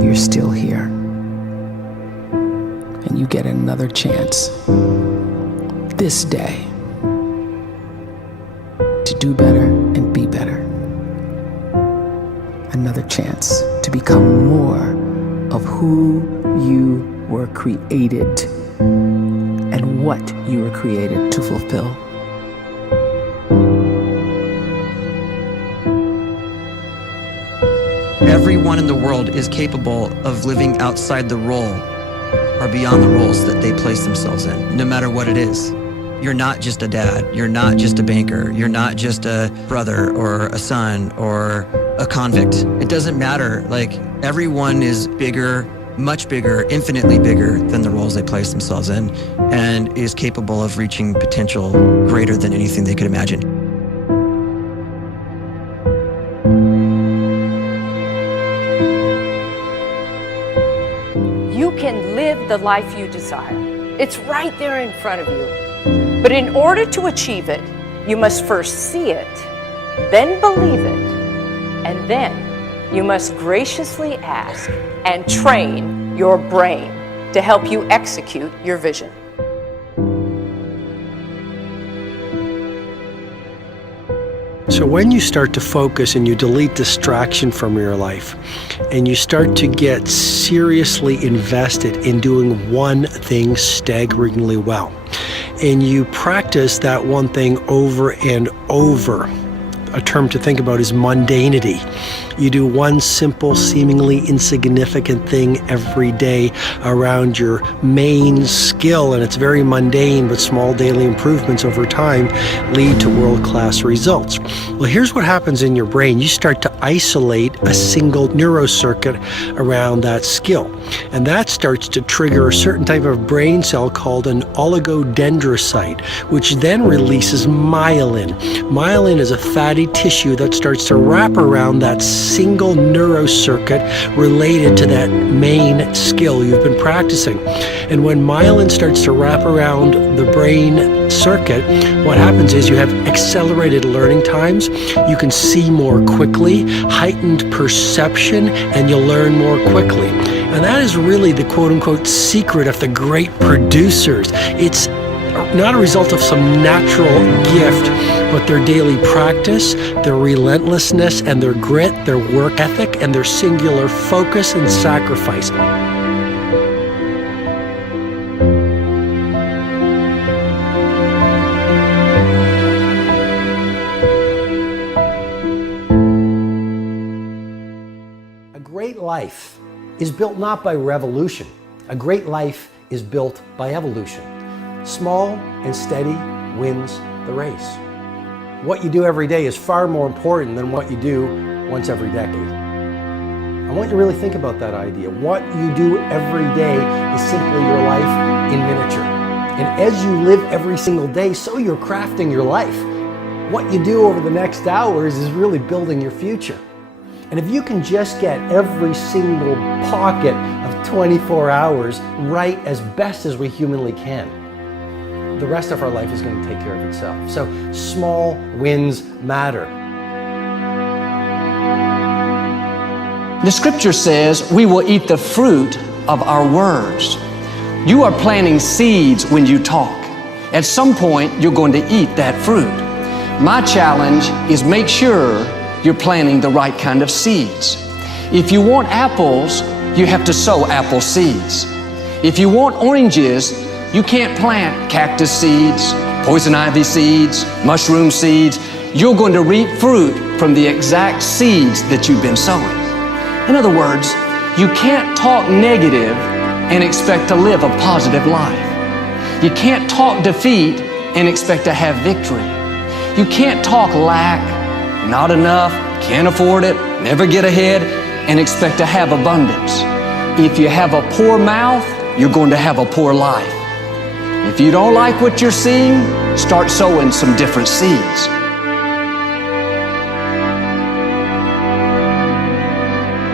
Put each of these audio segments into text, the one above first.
you're still here. And you get another chance this day to do better and be better. Another chance to become more of who you were created and what you were created to fulfill. Everyone in the world is capable of living outside the role or beyond the roles that they place themselves in, no matter what it is. You're not just a dad, you're not just a banker, you're not just a brother or a son or a convict. It doesn't matter. Like, everyone is bigger, much bigger, infinitely bigger than the roles they place themselves in, and is capable of reaching potential greater than anything they could imagine. You can live the life you desire. It's right there in front of you. But in order to achieve it, you must first see it, then believe it, and then you must graciously ask and train your brain to help you execute your vision. So when you start to focus and you delete distraction from your life, and you start to get seriously invested in doing one thing staggeringly well, and you practice that one thing over and over, a term to think about is mundanity. You do one simple, seemingly insignificant thing every day around your main skill, and it's very mundane, but small daily improvements over time lead to world-class results. Well, here's what happens in your brain. You start to isolate a single neurocircuit around that skill, and that starts to trigger a certain type of brain cell called an oligodendrocyte, which then releases myelin. Myelin is a fatty tissue that starts to wrap around that single neurocircuit related to that main skill you've been practicing. And when myelin starts to wrap around the brain circuit, what happens is you have accelerated learning times, you can see more quickly, heightened perception, and you'll learn more quickly. And that is really the quote-unquote secret of the great producers. It's not a result of some natural gift, but their daily practice, their relentlessness and their grit, their work ethic, and their singular focus and sacrifice. A great life is built not by revolution. A great life is built by evolution. Small and steady wins the race. What you do every day is far more important than what you do once every decade. I want you to really think about that idea. What you do every day is simply your life in miniature. And as you live every single day, so you're crafting your life. What you do over the next hours is really building your future. And if you can just get every single pocket of 24 hours right as best as we humanly can, the rest of our life is going to take care of itself. So small wins matter. The scripture says we will eat the fruit of our words. You are planting seeds when you talk. At some point, you're going to eat that fruit. My challenge is make sure you're planting the right kind of seeds. If you want apples, you have to sow apple seeds. If you want oranges, you can't plant cactus seeds, poison ivy seeds, mushroom seeds. You're going to reap fruit from the exact seeds that you've been sowing. In other words, you can't talk negative and expect to live a positive life. You can't talk defeat and expect to have victory. You can't talk lack, not enough, can't afford it, never get ahead, and expect to have abundance. If you have a poor mouth, you're going to have a poor life. If you don't like what you're seeing, start sowing some different seeds.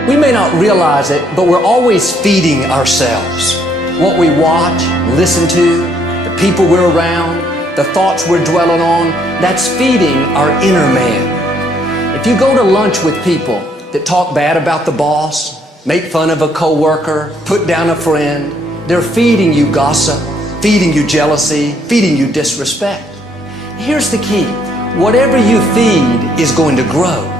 We may not realize it, but we're always feeding ourselves. What we watch, listen to, the people we're around, the thoughts we're dwelling on, that's feeding our inner man. If you go to lunch with people that talk bad about the boss, make fun of a coworker, put down a friend. They're feeding you gossip, feeding you jealousy, feeding you disrespect. Here's the key. Whatever you feed is going to grow.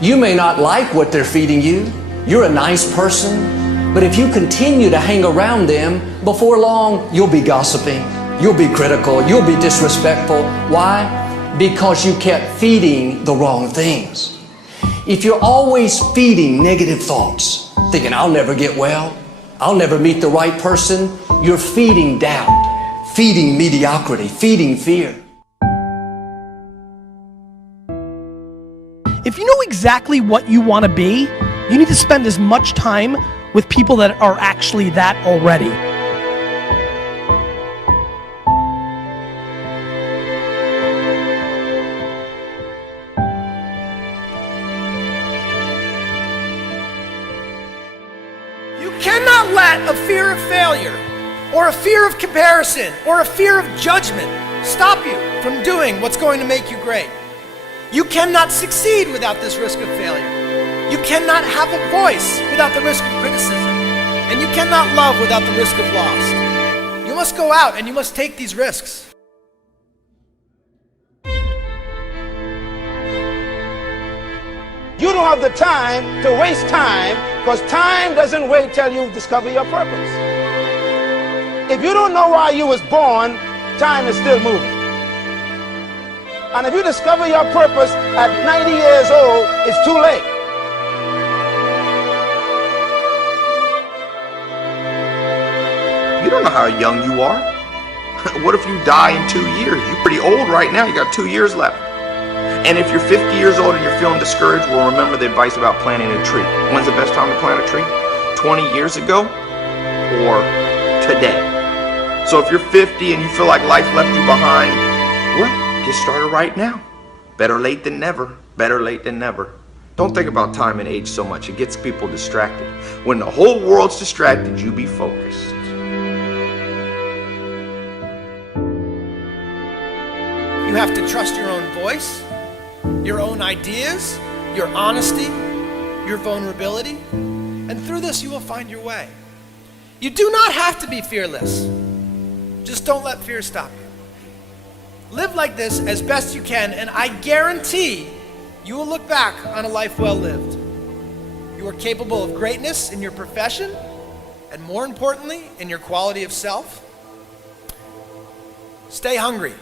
You may not like what they're feeding you. You're a nice person, but if you continue to hang around them, before long, you'll be gossiping, you'll be critical, you'll be disrespectful. Why? Because you kept feeding the wrong things. If you're always feeding negative thoughts, thinking, I'll never get well, I'll never meet the right person, you're feeding doubt, feeding mediocrity, feeding fear. If you know exactly what you want to be, you need to spend as much time with people that are actually that already. You cannot let a fear of failure, or a fear of comparison, or a fear of judgment stop you from doing what's going to make you great. You cannot succeed without this risk of failure. You cannot have a voice without the risk of criticism. And you cannot love without the risk of loss. You must go out and you must take these risks. You don't have the time to waste time, because time doesn't wait till you discover your purpose. If you don't know why you was born, time is still moving. And if you discover your purpose at 90 years old, it's too late. You don't know how young you are. What if you die in 2 years? You're pretty old right now. You got 2 years left. And if you're 50 years old and you're feeling discouraged, well, remember the advice about planting a tree. When's the best time to plant a tree? 20 years ago or today? So if you're 50 and you feel like life left you behind, well, get started right now. Better late than never. Better late than never. Don't think about time and age so much. It gets people distracted. When the whole world's distracted, you be focused. You have to trust your own voice, your own ideas, your honesty, your vulnerability, and through this you will find your way. You do not have to be fearless. Just don't let fear stop you. Live like this as best you can, and I guarantee you will look back on a life well lived. You are capable of greatness in your profession, and more importantly, in your quality of self. Stay hungry.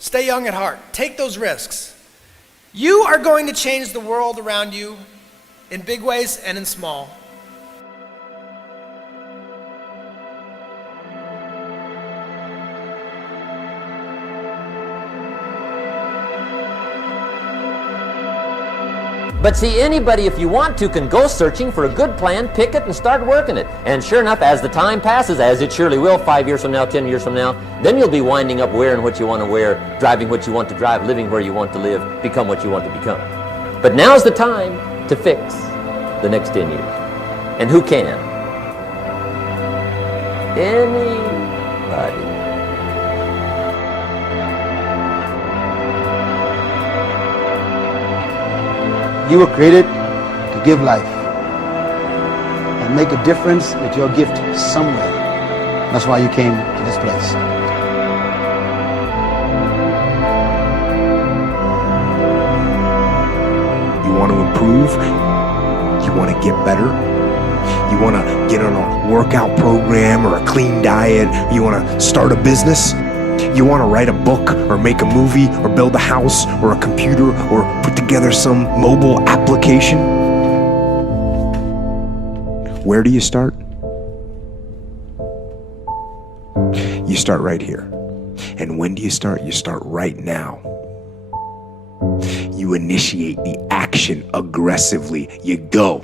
Stay young at heart. Take those risks. You are going to change the world around you in big ways and in small. But see, anybody, if you want to, can go searching for a good plan, pick it, and start working it. And sure enough, as the time passes, as it surely will 5 years from now, 10 years from now, then you'll be winding up wearing what you want to wear, driving what you want to drive, living where you want to live, become what you want to become. But now's the time to fix the next 10 years. And who can? Anybody. You were created to give life and make a difference with your gift somewhere. That's why you came to this place. You want to improve? You want to get better? You want to get on a workout program or a clean diet? You want to start a business? You want to write a book or make a movie or build a house or a computer or put together some mobile application? Where do you start? You start right here. And when do you start? You start right now. You initiate the action aggressively. You go.